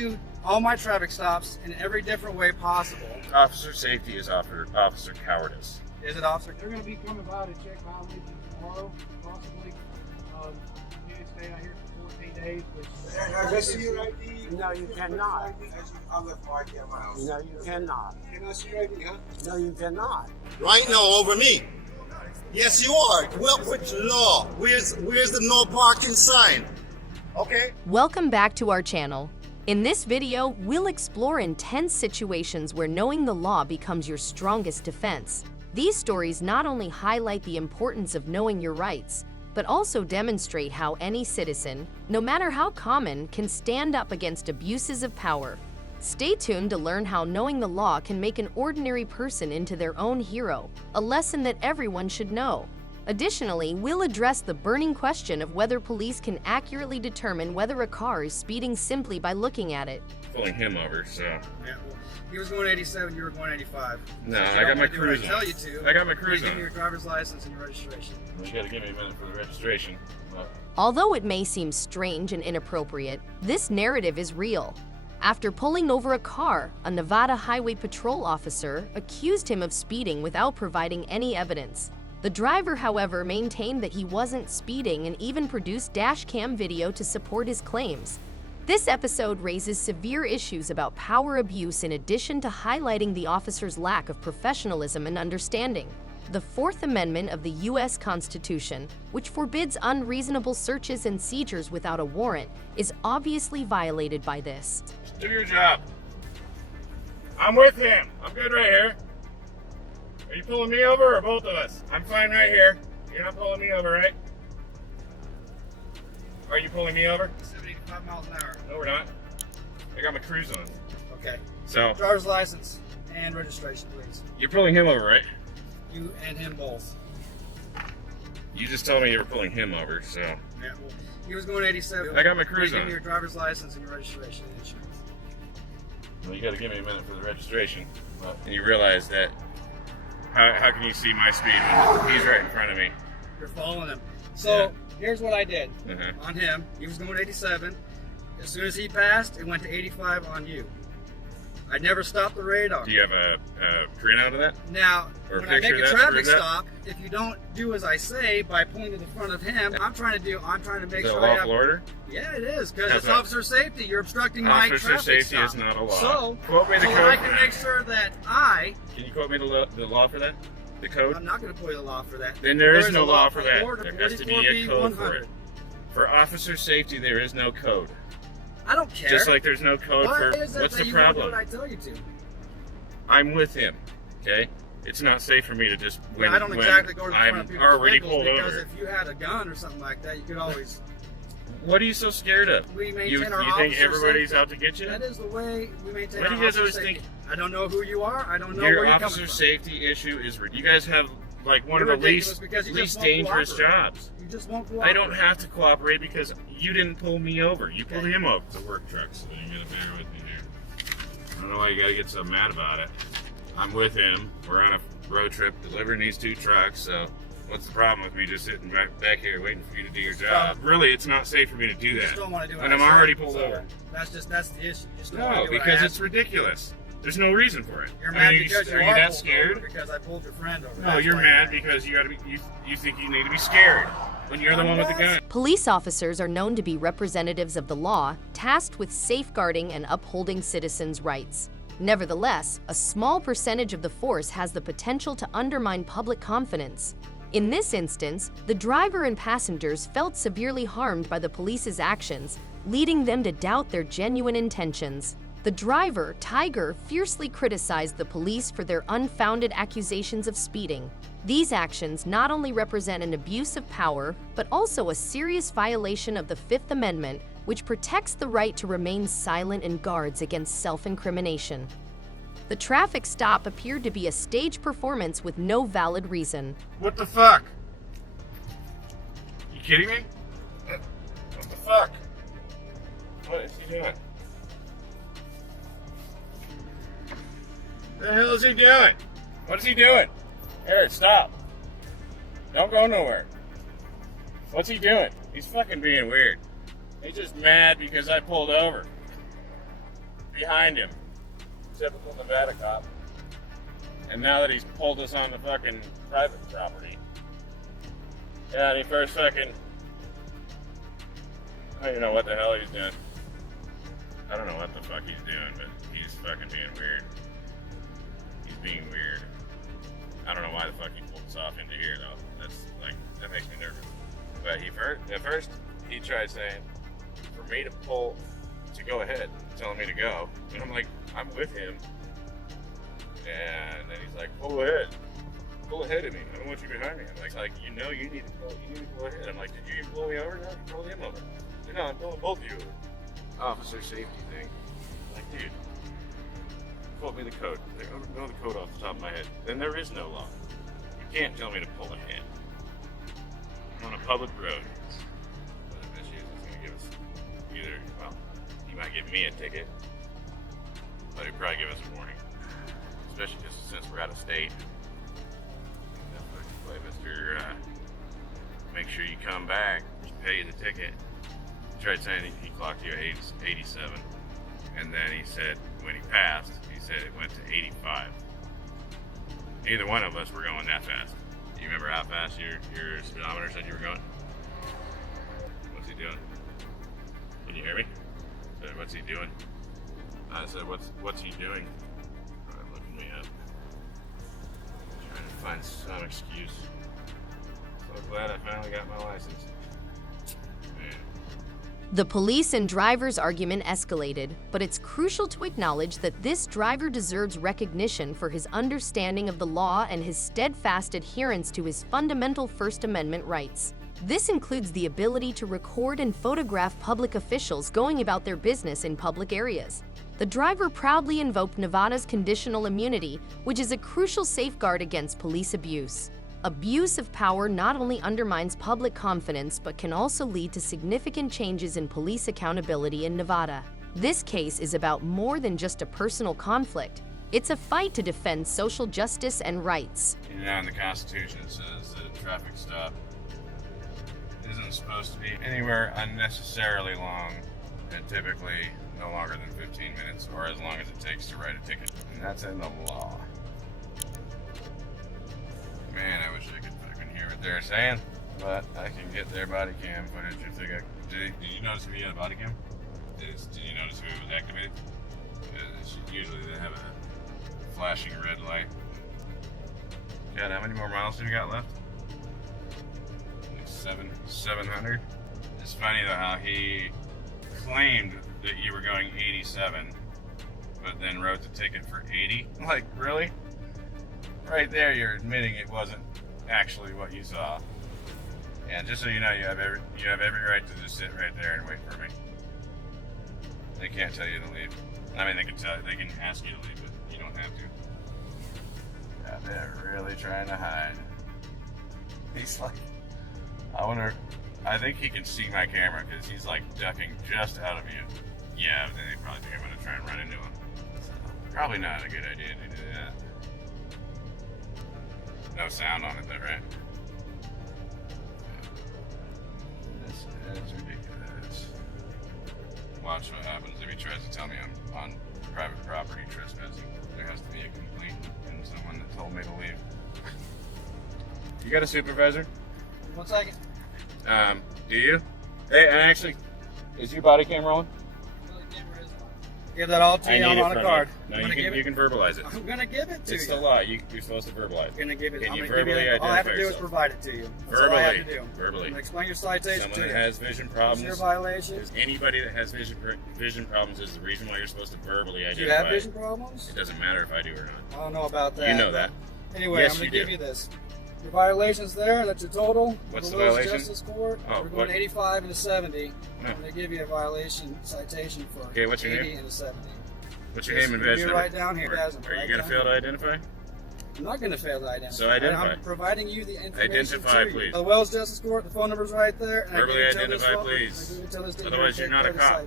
do all my traffic stops in every different way possible. Officer safety is officer cowardice. Is it, officer? They're going to be coming by to check violations tomorrow, possibly. You can stay out here for 14 days. Can I see your ID? No, you cannot. I left my ID at my house. No, you cannot. Can I see your ID, huh? No, you cannot. Right now over me. Yes, you are. Well, with law. Where's the no parking sign? Okay. Welcome back to our channel. In this video, we'll explore intense situations where knowing the law becomes your strongest defense. These stories not only highlight the importance of knowing your rights, but also demonstrate how any citizen, no matter how common, can stand up against abuses of power. Stay tuned to learn how knowing the law can make an ordinary person into their own hero, a lesson that everyone should know. Additionally, we'll address the burning question of whether police can accurately determine whether a car is speeding simply by looking at it. Pulling him over, so. Yeah, well, he was going 87, you were going 85. No, So I got my do what cruise I on. tell you to. I got my cruise Give me on. your driver's license and your registration. You gotta give me a minute for the registration. Although it may seem strange and inappropriate, this narrative is real. After pulling over a car, a Nevada Highway Patrol officer accused him of speeding without providing any evidence. The driver, however, maintained that he wasn't speeding and even produced dash cam video to support his claims. This episode raises severe issues about power abuse in addition to highlighting the officer's lack of professionalism and understanding. The Fourth Amendment of the U.S. Constitution, which forbids unreasonable searches and seizures without a warrant, is obviously violated by this. Do your job. I'm with him. I'm good right here. Are you pulling me over or both of us? I'm fine right here. You're not pulling me over, right? Are you pulling me over? 75 miles an hour. No, we're not. I got my cruise on. Okay. So, Driver's license and registration, please. you're pulling him over, right? You and him both. You just told me you were pulling him over, so. Yeah, well, he was going 87. I got my cruise Give on. me your driver's license and your registration and insurance. Well, you gotta give me a minute for the registration. And you realize that, how can you see my speed when he's right in front of me? You're following him. So here's what I did Uh-huh. on him. He was going 87. As soon as he passed, it went to 85 on you. I never stopped the radar. Do you have a printout of that? Now, Or a when I make picture a that traffic proves that? stop, if you don't do as I say by pointing to the front of him, I'm trying to make Is it a sure I have. lawful order? Yeah, it is, because That's it's right. officer safety. You're obstructing my Officer traffic safety stop. is not a law. So, Quote me the so code that I for can that. make sure that Can you quote me the law for that? The code? I'm not going to put the law for that. Then there is no a law for that. order, There has to be a code for it. 44B100. For officer safety, there is no code. I don't care. Just like there's no code Why for. is it What's that the you won't do problem? what I tell you to? I'm with him. Okay. It's not safe for me to just when I don't exactly go to the front of I'm people's already vehicles pulled because over. if you had a gun or something like that, you could always. What are you so scared of? We maintain You our think officer everybody's safety. out to get you? That is the way we maintain Why do our you guys officer always safety. think- I don't know who you are. I don't know Your where you're officer coming from. safety issue is you guys have like one You're of the ridiculous because you just least won't dangerous cooperate. jobs. You just won't cooperate. I don't have to cooperate because you didn't pull me over. You pulled Okay. him over. It's a work truck, so you gotta bear with me here. I don't know why you gotta get so mad about it. I'm with him. We're on a road trip delivering these two trucks, so what's the problem with me just sitting back here waiting for you to do your job? Really, it's not safe for me to do You just that. don't want to do it. And I'm already pulled over. That's the issue. You just don't No, want to do what I because ask it's ridiculous. There's no reason for it. You're I mad mean, because you are are you that pulled scared? over because I pulled your friend over. No, That's you're why mad because you gotta be. You think you need to be scared when you're the one with the gun. Police officers are known to be representatives of the law, tasked with safeguarding and upholding citizens' rights. Nevertheless, a small percentage of the force has the potential to undermine public confidence. In this instance, the driver and passengers felt severely harmed by the police's actions, leading them to doubt their genuine intentions. The driver, Tiger, fiercely criticized the police for their unfounded accusations of speeding. These actions not only represent an abuse of power, but also a serious violation of the Fifth Amendment, which protects the right to remain silent and guards against self-incrimination. The traffic stop appeared to be a stage performance with no valid reason. What the fuck? You kidding me? What the fuck? What is he doing? The hell is he doing? What is he doing? Here, stop. Don't go nowhere. What's he doing? He's fucking being weird. He's just mad because I pulled over. behind him. Typical Nevada cop. And now that he's pulled us on the fucking private property, yeah, and he first fucking, I don't even know what the hell he's doing. I don't know what the fuck he's doing, but he's fucking being weird. He's being weird. I don't know why the fuck he pulled us off into here though. That's like, that makes me nervous. But at first he tried saying for me to go ahead, telling me to go, and I'm like, I'm with him. And then he's like, pull ahead of me. I don't want you behind me. I'm like, you need to pull ahead. I'm like, did you pull me over? No, you pulled him over. No, I'm pulling both of you over. Officer safety thing. I'm like, dude, quote me the code. I don't know the code off the top of my head. Then there is no law. You can't tell me to pull ahead. I'm on a public road. But I bet you he's going to give us either, well, he might give me a ticket, but he'd probably give us a warning. Especially just since we're out of state. Play Mr. Make sure you come back, pay you the ticket. He tried saying he clocked you at 87, and then he said when he passed, he said it went to 85. Neither one of us were going that fast. You remember how fast your speedometer said you were going? What's he doing? Can you hear me? I said, what's he doing? I said, what's he doing? Looking me up. Trying to find some excuse. So glad I finally got my license. Man. The police and driver's argument escalated, but it's crucial to acknowledge that this driver deserves recognition for his understanding of the law and his steadfast adherence to his fundamental First Amendment rights. This includes the ability to record and photograph public officials going about their business in public areas. The driver proudly invoked Nevada's conditional immunity, which is a crucial safeguard against police abuse. Abuse of power not only undermines public confidence, but can also lead to significant changes in police accountability in Nevada. This case is about more than just a personal conflict. It's a fight to defend social justice and rights. You know, in the Constitution it says that a traffic stop isn't supposed to be anywhere unnecessarily long, and typically no longer than 15 minutes, or as long as it takes to write a ticket. And that's in the law. Man, I wish I could fucking hear what they're saying, but I can get their body cam footage if they got. Did you notice if he had a body cam? Did you notice if it was activated? Usually they have a flashing red light. God, how many more miles do we got left? Like 700. It's funny though how he claimed that you were going 87, but then wrote the ticket for 80. Like, really? Right there, you're admitting it wasn't actually what you saw. And just so you know, you have every right to just sit right there and wait for me. They can't tell you to leave. I mean, they can ask you to leave, but you don't have to. Yeah, they're really trying to hide. He's like, I think he can see my camera because he's like ducking just out of view. Yeah, but then they probably think I'm going to try and run into him. So, probably not a good idea to do that. No sound on it though, right? This is ridiculous. Watch what happens if he tries to tell me I'm on private property trespassing. There has to be a complaint and someone that told me to leave. You got a supervisor? 1 second. Do you? Hey, and actually, is your body cam rolling? Give that all to you on a card. No, you can verbalize it. I'm gonna give it to It's you. the law. You're supposed to verbalize it. I'm gonna give it. Can I'm you gonna give you. verbally identify All I have to do is yourself? provide it to you. That's all I have to do. Verbally. I'm gonna explain your citation Someone to that you. has vision problems. Your violation. Is anybody that has vision problems is the reason why you're supposed to verbally identify. Do you have vision problems? It doesn't matter if I do or not. I don't know about that. You know that. Anyway, Yes, I'm gonna you give do. you this. Your violation's there. That's your total. What's the Willis violation? Justice Court. Oh, We're going what? 85 and a 70. No. I'm gonna give you a violation citation for Okay, what's your 80 name? and a 70. What's your name and You're badge number? right down here, guys. Are you going to fail to identify? I'm not going to fail to identify. So identify. I'm providing you the information. Identify, to you. please. The Wells Justice Court, the phone number's right there. And Verbally I can identify, please. Otherwise, you're not a cop.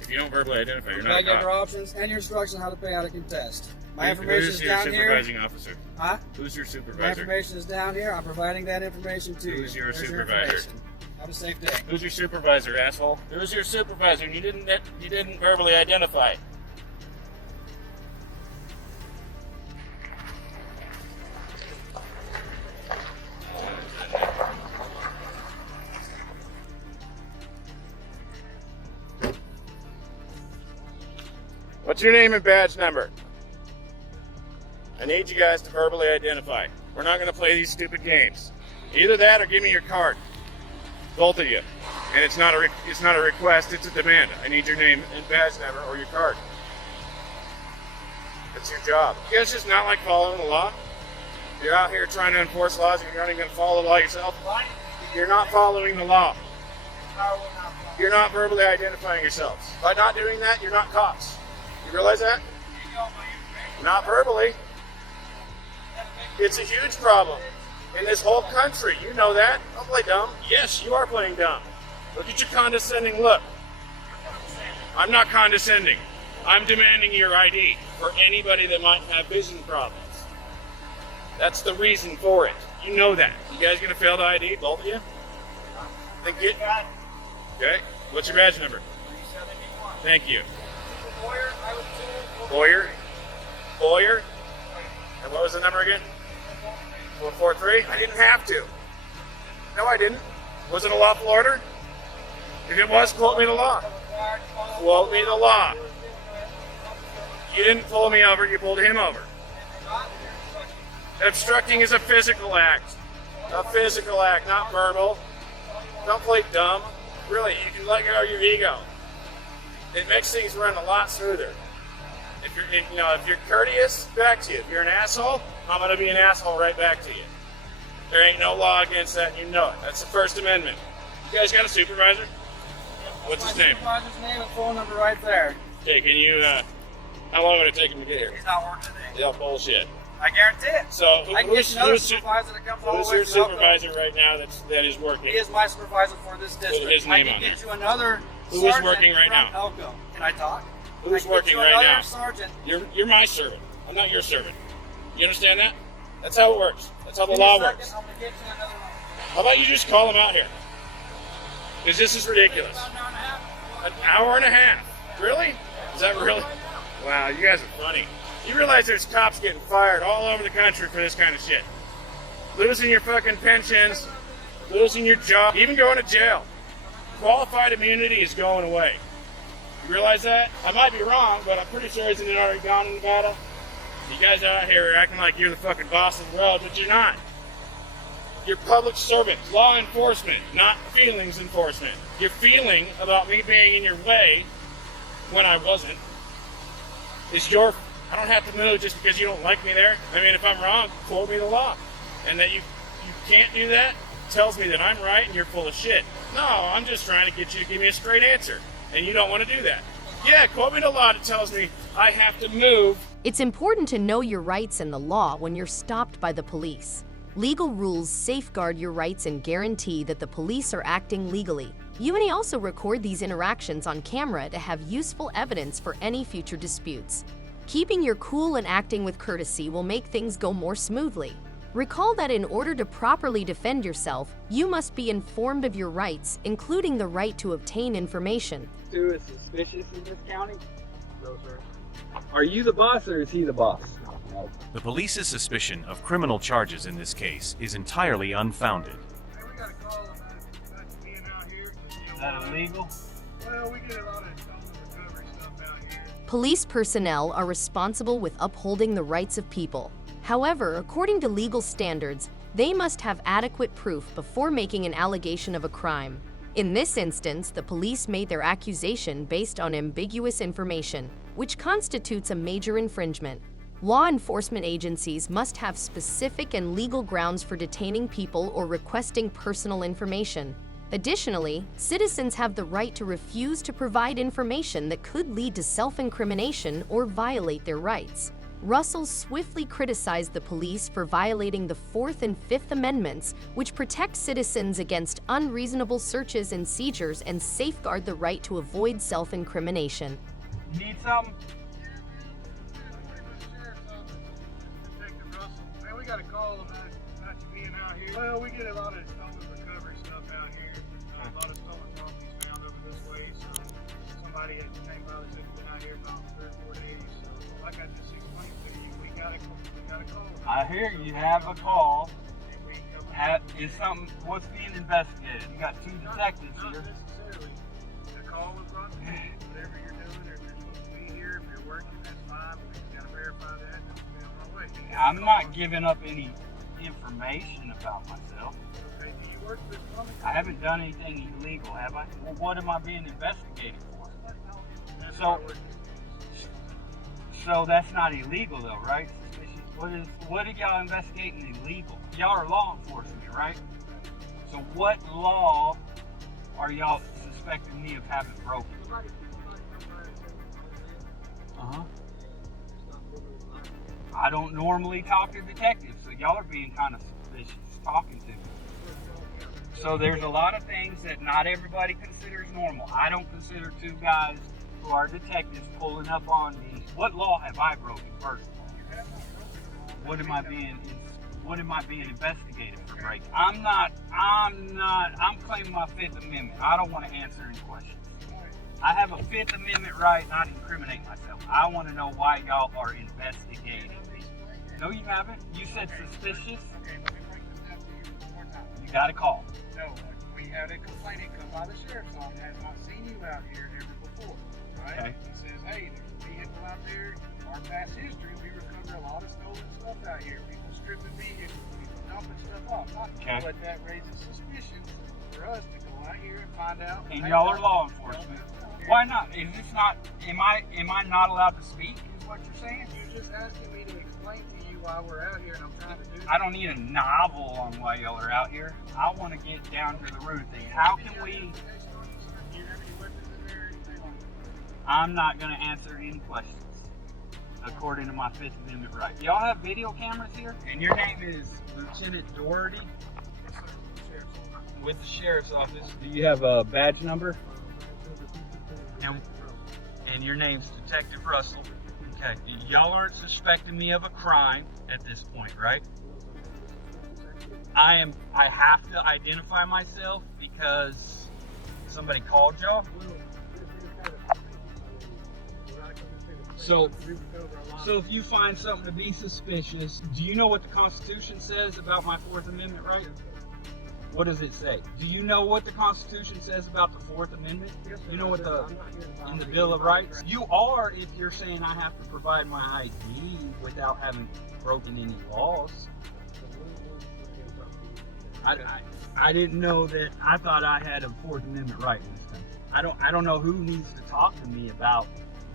If you don't verbally identify, you're not a Your cop. options and your instructions how to pay out a contest. My information is Who's your down here. supervising officer? Huh? Who's your My supervisor? information is down here. I'm providing that information to you. Who's your There's supervisor? information. Have a safe day. Who's your supervisor, asshole? Who's your supervisor? You didn't verbally identify. What's your name and badge number? I need you guys to verbally identify. We're not going to play these stupid games. Either that or give me your card. Both of you. And it's not a request, it's a demand. I need your name and badge number or your card. That's your job. You guys just not like following the law? You're out here trying to enforce laws and you're not even going to follow the law yourself? You're not following the law. You're not verbally identifying yourselves. By not doing that, you're not cops. You realize that? Not verbally. It's a huge problem in this whole country. You know that. Don't play dumb. Yes, you are playing dumb. Look at your condescending look. I'm not condescending. I'm demanding your ID for anybody that might have vision problems. That's the reason for it. You know that. You guys gonna fail to ID, both of you? Then get. Okay. What's your badge number? 371. Thank you. Lawyer, I was Boyer. And what was the number again? 443? I didn't have to. No, I didn't. Was it a lawful order? If it was, quote me the law. Quote me the law. You didn't pull me over, you pulled him over. Obstructing is a physical act. A physical act, not verbal. Don't play dumb. Really, you can let go of your ego. It makes things run a lot smoother. If you're courteous, back to you. If you're an asshole, I'm gonna be an asshole right back to you. There ain't no law against that, and you know it. That's the First Amendment. You guys got a supervisor? What's his name? Supervisor's name and phone number right there. Okay, can you, how long would it take him to get here? He's not working today. Yeah, bullshit. I guarantee it. So, I can get you another supervisor that comes all the who's way your from Elko. supervisor right now that is working? He is my supervisor for this district. his I name can on get it. you another Who is sergeant working right from now? Elko. Can I talk? Who's I can get working you right another now? Sergeant. You're my servant. I'm not your servant. You understand that? That's how it works. That's how the Give me a law second, works. I'm gonna get you another one. How about you just call him out here? Because this is ridiculous. About an hour and a half. An hour and a half? Really? Is that really? Wow, you guys are funny. You realize there's cops getting fired all over the country for this kind of shit. Losing your fucking pensions, losing your job, even going to jail. Qualified immunity is going away. You realize that? I might be wrong, but I'm pretty sure isn't it already gone in Nevada? You guys out here are acting like you're the fucking boss of the world, but you're not. You're public servants, law enforcement, not feelings enforcement. Your feeling about me being in your way when I wasn't is your. I don't have to move just because you don't like me there. I mean, if I'm wrong, quote me the law. And that you can't do that tells me that I'm right and you're full of shit. No, I'm just trying to get you to give me a straight answer. And you don't want to do that. Yeah, quote me the law that tells me I have to move. It's important to know your rights and the law when you're stopped by the police. Legal rules safeguard your rights and guarantee that the police are acting legally. You may also record these interactions on camera to have useful evidence for any future disputes. Keeping your cool and acting with courtesy will make things go more smoothly. Recall that in order to properly defend yourself, you must be informed of your rights, including the right to obtain information. Who is suspicious in this county? No, sir. Are you the boss or is he the boss? No. The police's suspicion of criminal charges in this case is entirely unfounded. Hey, we got a call about being out here. Is that illegal? Well, we get a lot of stolen recovery stuff out here. Police personnel are responsible with upholding the rights of people. However, according to legal standards, they must have adequate proof before making an allegation of a crime. In this instance, the police made their accusation based on ambiguous information, which constitutes a major infringement. Law enforcement agencies must have specific and legal grounds for detaining people or requesting personal information. Additionally, citizens have the right to refuse to provide information that could lead to self-incrimination or violate their rights. Russell swiftly criticized the police for violating the Fourth and Fifth Amendments, which protect citizens against unreasonable searches and seizures and safeguard the right to avoid self-incrimination. You need something? Detective Russell. Man, we got a call about you being out here. Well, we get a lot of stolen recovery stuff out here. A lot of stolen properties found over this way. So somebody at the name of has been out here about 3 or 4 days. So like I just explained to you, we got a call. I hear you have a call. And we come Is something, what's being investigated? You got 2 detectives Not here. necessarily. The call was brought to me. Whatever you're doing, or if you're supposed to be here, if you're working I'm not giving up any information about myself. Okay, do you work for this company? I haven't done anything illegal, have I? Well, what am I being investigated for? That's So- why we're- So that's not illegal though, right? Suspicious. What are y'all investigating illegal? Y'all are law enforcement, right? So what law are y'all suspecting me of having broken? Uh-huh. I don't normally talk to detectives, so y'all are being kind of suspicious talking to me. So there's a lot of things that not everybody considers normal. I don't consider two guys who are detectives pulling up on me. What law have I broken, first of all? What am I being investigated for breaking? I'm claiming my Fifth Amendment. I don't want to answer any questions. I have a Fifth Amendment right not to incriminate myself. I want to know why y'all are investigating me. No, you haven't. You said suspicious. Okay, let me break this down to you one more time. You got a call. No, we had a complainant come by the sheriff's office, has not seen you out here ever before, right? Okay. He says, hey, there's a vehicle out there. Our past history, we recover a lot of stolen stuff out here. People stripping vehicles, people dumping stuff off. Okay. But that raises suspicion for us to go out here and find out. And hey, y'all are no, law enforcement. Why not? Is this not? Am I not allowed to speak? Is what you're saying? You're just asking me to explain to you why we're out here, and I'm trying to do I don't need a novel on why y'all are out here. I want to get down to the root of things. How can we? Do you have any weapons in there or anything like that? I'm not going to answer any questions according to my Fifth Amendment right. Y'all have video cameras here? And your name is Lieutenant Doherty with the Sheriff's Office. Do you have a badge number? And your name's Detective Russell. Okay. Y'all aren't suspecting me of a crime at this point, right? I have to identify myself because somebody called y'all. So if you find something to be suspicious, do you know what the Constitution says about my Fourth Amendment right? What does it say? Do you know what the Constitution says about the Fourth Amendment? You know what in the Bill of Rights? You are if you're saying I have to provide my ID without having broken any laws. I didn't know that. I thought I had a Fourth Amendment right in this country. I don't know who needs to talk to me about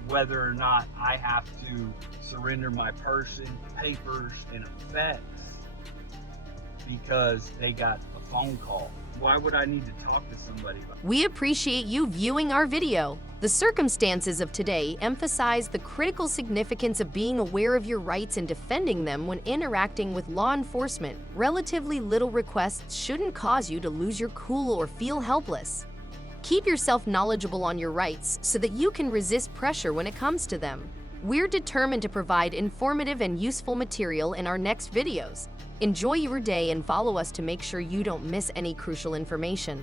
whether or not I have to surrender my person, papers, and effects because they got a phone call. Why would I need to talk to somebody about it? We appreciate you viewing our video. The circumstances of today emphasize the critical significance of being aware of your rights and defending them when interacting with law enforcement. Relatively little requests shouldn't cause you to lose your cool or feel helpless. Keep yourself knowledgeable on your rights so that you can resist pressure when it comes to them. We're determined to provide informative and useful material in our next videos. Enjoy your day and follow us to make sure you don't miss any crucial information.